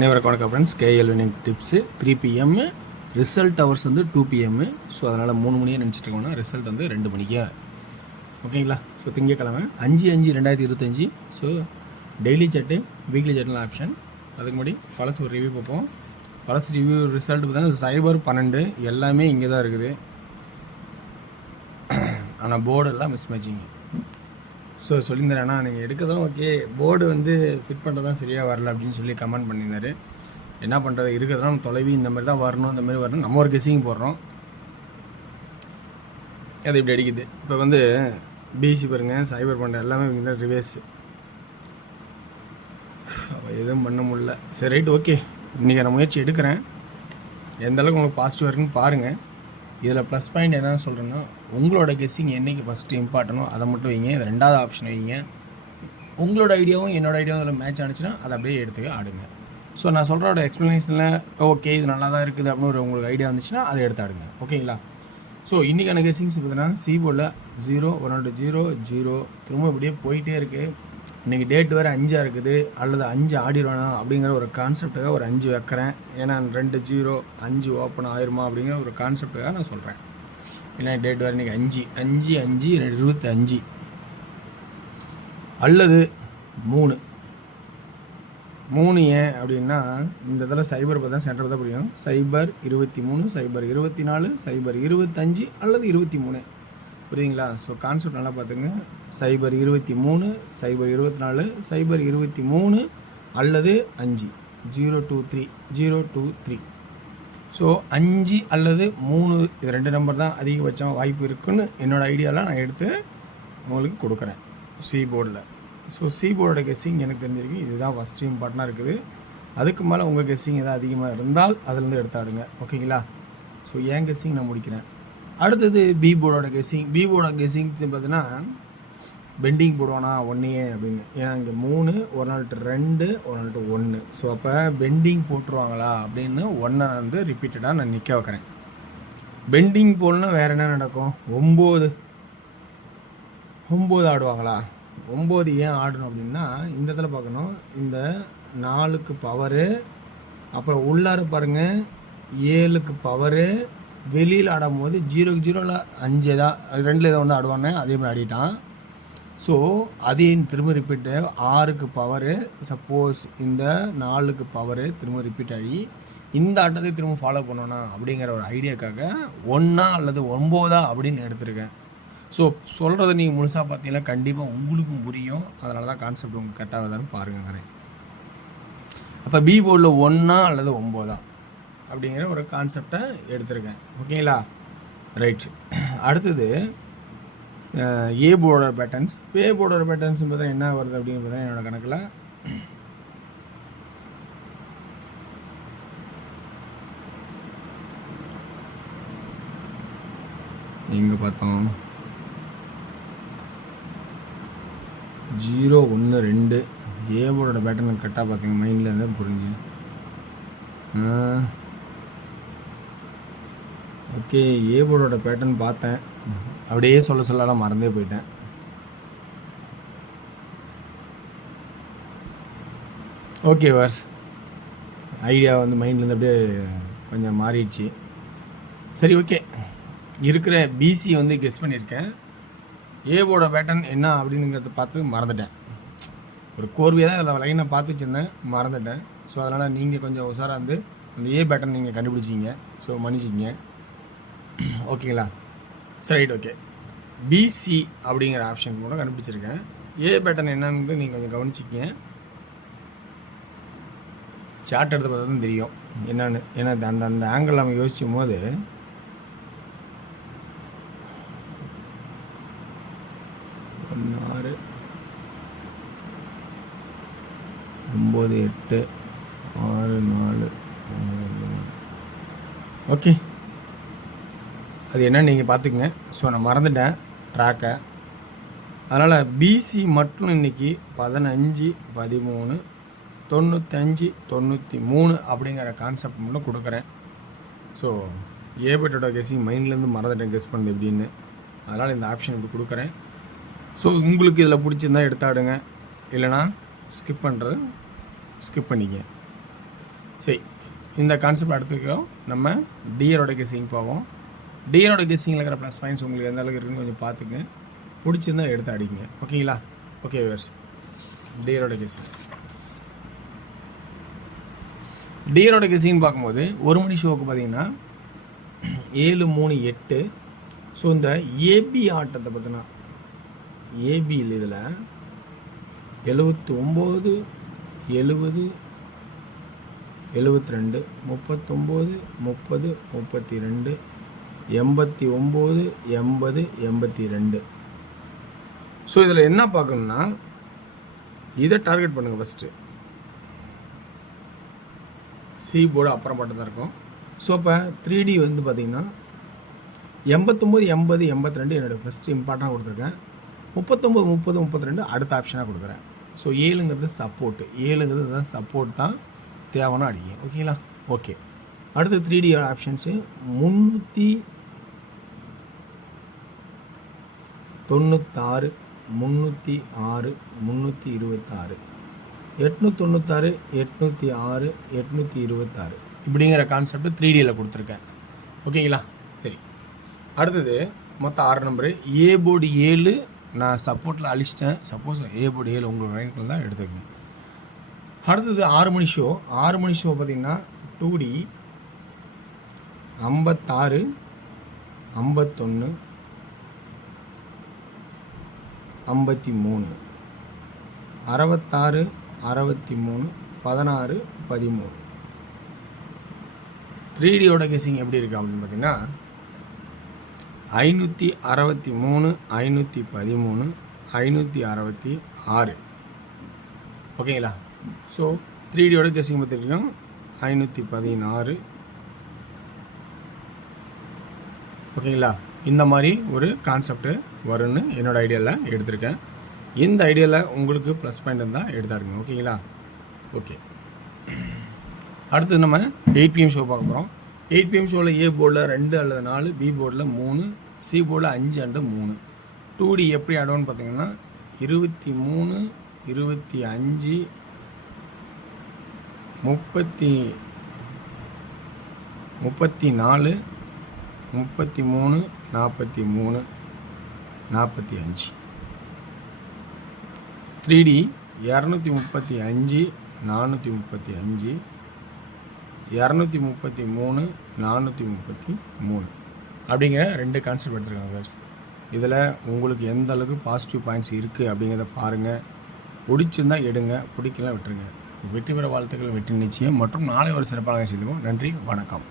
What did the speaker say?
அனைவருக்கும் வணக்கம் friends. KL winning tips 3 PM, result hours வந்து 2 PM. ஸோ அதனால் 3 மணியே நினச்சிட்டு இருக்கோம்னா ரிசல்ட் வந்து 2 மணிக்கு. ஓகேங்களா? ஸோ திங்கக்கிழமை 5/5/2025. ஸோ டெய்லி சாட்டு, வீக்லி சாட்டுலாம் ஆப்ஷன். அதுக்கு முன்னாடி பழசு ஒரு ரிவ்யூ பார்ப்போம். பழசு ரிவ்யூ ரிசல்ட் பார்த்தீங்கன்னா சைபர் 12 எல்லாமே இங்கே தான் இருக்குது. ஆனால் போர்டெல்லாம் மிஸ் மேட்சிங். ஸோ சொல்லியிருந்தாருண்ணா நீங்கள் எடுக்கிறதும் ஓகே, போர்டு வந்து ஃபிட் பண்ணுறது தான் சரியாக வரல அப்படின்னு சொல்லி கமெண்ட் பண்ணியிருந்தார். என்ன பண்ணுறது, இருக்கிறதுலாம் நம்ம தொலைவி இந்த மாதிரி தான் வரணும், இந்த மாதிரி வரணும், நம்ம ஒரு கெஸ்ஸிங் போடுறோம், அது இப்படி அடிக்குது. இப்போ வந்து பிசி பாருங்கள், சைபர் பண்ணுற எல்லாமே இங்கே ரிவேர்ஸ், எதுவும் பண்ண முடியல. சரி ரைட், ஓகே, இன்றைக்கி நான் முயற்சி எடுக்கிறேன். எந்த அளவுக்கு உங்களுக்கு பாசிட்டிவ் இருக்குன்னு பாருங்கள். இதில் ப்ளஸ் பாயிண்ட் என்னென்னு சொல்கிறேன்னா, உங்களோட கெஸ்ஸிங் என்றைக்கு ஃபஸ்ட்டு இம்பார்ட்டனோ அதை மட்டும் வைங்க. இது ரெண்டாவது ஆப்ஷன் வைங்க. உங்களோட ஐடியாவும் என்னோட ஐடியாவும் இதில் மேட்ச் ஆனிச்சுன்னா அதை அப்படியே எடுத்துக்க ஆடுங்க. ஸோ நான் சொல்கிறோட எக்ஸ்ப்ளனேஷனில் ஓகே இது நல்லா தான் இருக்குது அப்படின்னு ஒரு உங்களுக்கு ஐடியா வந்துச்சுன்னா அதை எடுத்து ஆடுங்க. ஓகேங்களா? ஸோ இன்றைக்கான கெஸ்ஸிங்ஸ் பார்த்தீங்கன்னா C-போர்டில் 0 1 0 0 திரும்ப இப்படியே போயிட்டே இருக்குது. இன்றைக்கி டேட் வேறு 5 இருக்குது, அல்லது 5 ஆடிடுவேனா அப்படிங்கிற ஒரு கான்செப்டுக்காக ஒரு 5 வைக்கிறேன். ஏன்னா 2 0 5 ஓப்பன் ஆயிருமா அப்படிங்கிற ஒரு கான்செப்டுக்காக நான் சொல்கிறேன். ஏன்னா டேட் வேறு இன்றைக்கி 5/5/25 அல்லது 3 ஏன் அப்படின்னா இந்த இதில் சைபர் பார்த்தா சென்டர் தான் புரியும். சைபர் 23, சைபர் 24, சைபர் 25 அல்லது 23, புரியுதுங்களா? ஸோ கான்செப்ட் நல்லா பார்த்துங்க. சைபர் 23, சைபர் 24, சைபர் 23 அல்லது 5 023 023. ஸோ 5 அல்லது 3 இது 2 நம்பர் தான் அதிகபட்சம் வாய்ப்பு இருக்குன்னு என்னோடய ஐடியாவில் நான் எடுத்து உங்களுக்கு கொடுக்குறேன் C-போர்டில். ஸோ C-போர்டோட கெஸ்ஸிங் எனக்கு தெரிஞ்சிருக்கு, இதுதான் ஃபஸ்ட்டு இம்பார்ட்டனாக இருக்குது. அதுக்கு மேலே உங்கள் கெஸ்ஸிங் எதாவது அதிகமாக இருந்தால் அதுலேருந்து எடுத்தாடுங்க. ஓகேங்களா? ஸோ என் கெஸ்ஸிங் நான் முடிக்கிறேன். அடுத்தது B-போர்டோட கெஸ்ஸிங். B-போர்டோட கெஸ்ஸிங் பார்த்தீங்கன்னா பெண்டிங் போடுவானா 1 அப்படின்னு. ஏன்னா இங்கே 3 ஒரு நாள் 2 ஒரு நாள் 1. ஸோ அப்போ பெண்டிங் போட்டுருவாங்களா அப்படின்னு 1 வந்து ரிப்பீட்டடாக நான் நிற்க வைக்கிறேன். பெண்டிங் போடணுன்னா வேறு என்ன நடக்கும்? 9 ஆடுவாங்களா? 9 ஏன் ஆடணும் அப்படின்னா இந்த இடத்துல பார்க்கணும். இந்த 4க்கு பவரு, அப்புறம் உள்ளார பாருங்கள் 7க்கு பவரு. வெளியில் ஆடும்போது 0க்கு 0 5 தான் 2 இதை வந்து ஆடுவானே, அதே மாதிரி ஆடிட்டான். ஸோ அதையும் திரும்ப ரிப்பீட்டு 6க்கு பவரு. சப்போஸ் இந்த 4க்கு பவரு திரும்ப ரிப்பீட் ஆகி இந்த ஆட்டத்தை திரும்ப ஃபாலோ பண்ணோன்னா அப்படிங்கிற ஒரு ஐடியாக்காக 1 அல்லது 9 அப்படின்னு எடுத்திருக்கேன். ஸோ சொல்கிறத நீங்கள் முழுசாக பார்த்தீங்கன்னா கண்டிப்பாக உங்களுக்கும் புரியும். அதனால தான் கான்செப்ட் உங்களுக்கு கரெக்டாகுதான்னு பாருங்கிறேன். அப்போ B-போர்டில் 1 அல்லது 9 அப்படிங்கிற ஒரு கான்செப்டை எடுத்திருக்கேன். ஓகேங்களா? ரைட். அடுத்தது A-போர்டோட பேட்டர்ன்ஸ். A-போர்டோட பேட்டர்ன்ஸ் பார்த்தா என்ன வருது அப்படின்னு பார்த்தா என்னோடய கணக்கில் எங்கே பார்த்தோம் 0 1 2. A-போர்டோட பேட்டர்ன் கரெக்டாக பார்த்தீங்க மைண்டில் இருந்தால் புரிஞ்சு. ஓகே, A-போர்டோட பேட்டர்ன் பார்த்தேன், அப்படியே சொல்லலாம் மறந்தே போயிட்டேன். ஓகே வார்ஸ், ஐடியா வந்து மைண்ட்லேருந்து அப்படியே கொஞ்சம் மாறிடுச்சு. சரி ஓகே, இருக்கிற BC வந்து கெஸ் பண்ணியிருக்கேன். A-போர்டோட பேட்டர்ன் என்ன அப்படிங்கிறத பார்த்து மறந்துட்டேன். ஒரு கோர்வையாக தான் அதில் லைனை பார்த்து வச்சுருந்தேன், மறந்துட்டேன். ஸோ அதனால் நீங்கள் கொஞ்சம் உஷாராக வந்து அந்த A பேட்டர்ன் நீங்கள் கண்டுபிடிச்சிங்க. ஸோ மன்னிச்சிங்க. ஓகேங்களா? சரி ரைட், ஓகே. BC அப்படிங்கிற ஆப்ஷன் கூட கண்டுபிடிச்சிருக்கேன். A பேட்டர்ன் என்னன்னு நீங்கள் கொஞ்சம் கவனிச்சிக்கிங்க. சார்ட் எடுத்து பார்த்தா தான் தெரியும் என்னன்னு. ஏன்னா அந்த ஆங்கிள் நம்ம யோசிக்கும் போது 6 9 8 6 4. ஓகே, அது என்னன்னு நீங்கள் பார்த்துக்குங்க. ஸோ நான் மறந்துட்டேன் ட்ராக்கை. அதனால் BC மட்டும் இன்றைக்கி 15 13 95 93 அப்படிங்கிற கான்செப்ட் மட்டும் கொடுக்குறேன். ஸோ A-போர்டோட கெஸ்ஸிங் மைண்ட்லேருந்து மறந்துட்டேன் கெஸ் பண்ணுது எப்படின்னு. அதனால் இந்த ஆப்ஷன் இப்படி கொடுக்குறேன். ஸோ உங்களுக்கு இதில் பிடிச்சிருந்தா எடுத்தாடுங்க, இல்லைனா ஸ்கிப் பண்ணுறது ஸ்கிப் பண்ணிக்க. சரி, இந்த கான்செப்ட் அடுத்துக்கிறோம். நம்ம டியரோட கெஸ்ஸிங் போவோம். டியரோட கெஸ்ஸிங்கில் இருக்கிற ப்ளஸ் பாயிண்ட்ஸ் உங்களுக்கு எந்த அளவுக்கு இருக்குன்னு கொஞ்சம் பார்த்துங்க. பிடிச்சிருந்தா எடுத்து அடிங்க. ஓகேங்களா? ஓகே வியூவர்ஸ், டியரோட கெஸ்ஸிங். டியரோட கெஸ்ஸிங்னு பார்க்கும்போது ஒரு மணி ஷோவுக்கு பார்த்தீங்கன்னா 7, 3, 8. ஸோ இந்த ஏபி ஆட்டத்தை பார்த்தினா ஏபியில் இதில் 79, 70, 72, 39, 30, 32, 89, 80, 82. ஸோ இதில் என்ன பார்க்கணுன்னா இதை டார்கெட் பண்ணுங்கள் ஃபஸ்ட்டு. சி போர்டு அப்புறம் மட்டும் தான் இருக்கும். ஸோ இப்போ 3D வந்து பார்த்திங்கன்னா 89, 80, 82 என்னோடய ஃபஸ்ட்டு இம்பார்ட்டண்டாக கொடுத்துருக்கேன். 39, 30, 32 அடுத்த ஆப்ஷனாக கொடுக்குறேன். So 7ங்கிறது support. 7ங்கிறது தான் சப்போர்ட் தான் தேவைன்னா அடிங்க. ஓகேங்களா? ஓகே. அடுத்து 3D ஆப்ஷன்ஸு 396, 306, 326, 896, 806, 826 இப்படிங்கிற கான்செப்ட் 3Dயில் கொடுத்துருக்கேன். ஓகேங்களா? சரி, அடுத்தது மொத்தம் 6 நம்பரு. ஏ போர்டு 7 நான் சப்போர்ட்டில் அழிச்சிட்டேன். சப்போஸ் ஏ போர்டு 7 உங்களுக்கு லைனுக்குள்ள தான் எடுத்துக்கணும். அடுத்தது 6 மணி ஷோ. 6 மணி ஷோ பார்த்திங்கன்னா 2D 56, 51, 53, 66, 63, 16, 13. 3Dயோட கெஸ்ஸிங் எப்படி இருக்குது அப்படின்னு பார்த்தீங்கன்னா 563, 513, 566. ஓகேங்களா? ஸோ 3Dயோட கெஸ்ஸிங் பார்த்துக்கிட்டோம் 516. ஓகேங்களா? இந்த மாதிரி ஒரு கான்செப்ட் வரும்னு என்னோடய ஐடியாவில் எடுத்திருக்கேன். இந்த ஐடியாவில் உங்களுக்கு ப்ளஸ் பாயிண்ட் இருந்தால் எடுத்தாடுங்க. ஓகேங்களா? ஓகே. அடுத்து நம்ம 8 PM ஷோ பார்க்க போகிறோம். 8 PM ஷோவில் ஏ போர்டில் 2 அல்லது 4, பி போர்டில் 3, சி போர்டில் 5 அண்டு 3. 2D எப்படி ஆடுவோன்னு பார்த்தீங்கன்னா 23, 25, 34, 33, 43, 45. 3D 235, 435, 233, 433 அப்படிங்கிற 2 கான்செப்ட் எடுத்துருக்காங்க சார். இதில் உங்களுக்கு எந்த அளவுக்கு பாசிட்டிவ் பாயிண்ட்ஸ் இருக்குது அப்படிங்கிறத பாருங்கள். பிடிச்சிருந்தா எடுங்க, பிடிக்கலாம் விட்டுருங்க. வெற்றி பெற வாழ்த்துக்கள், வெற்றி நிச்சயம் மற்றும் நாளை ஒரு சிறப்பாக செய்வோம். நன்றி, வணக்கம்.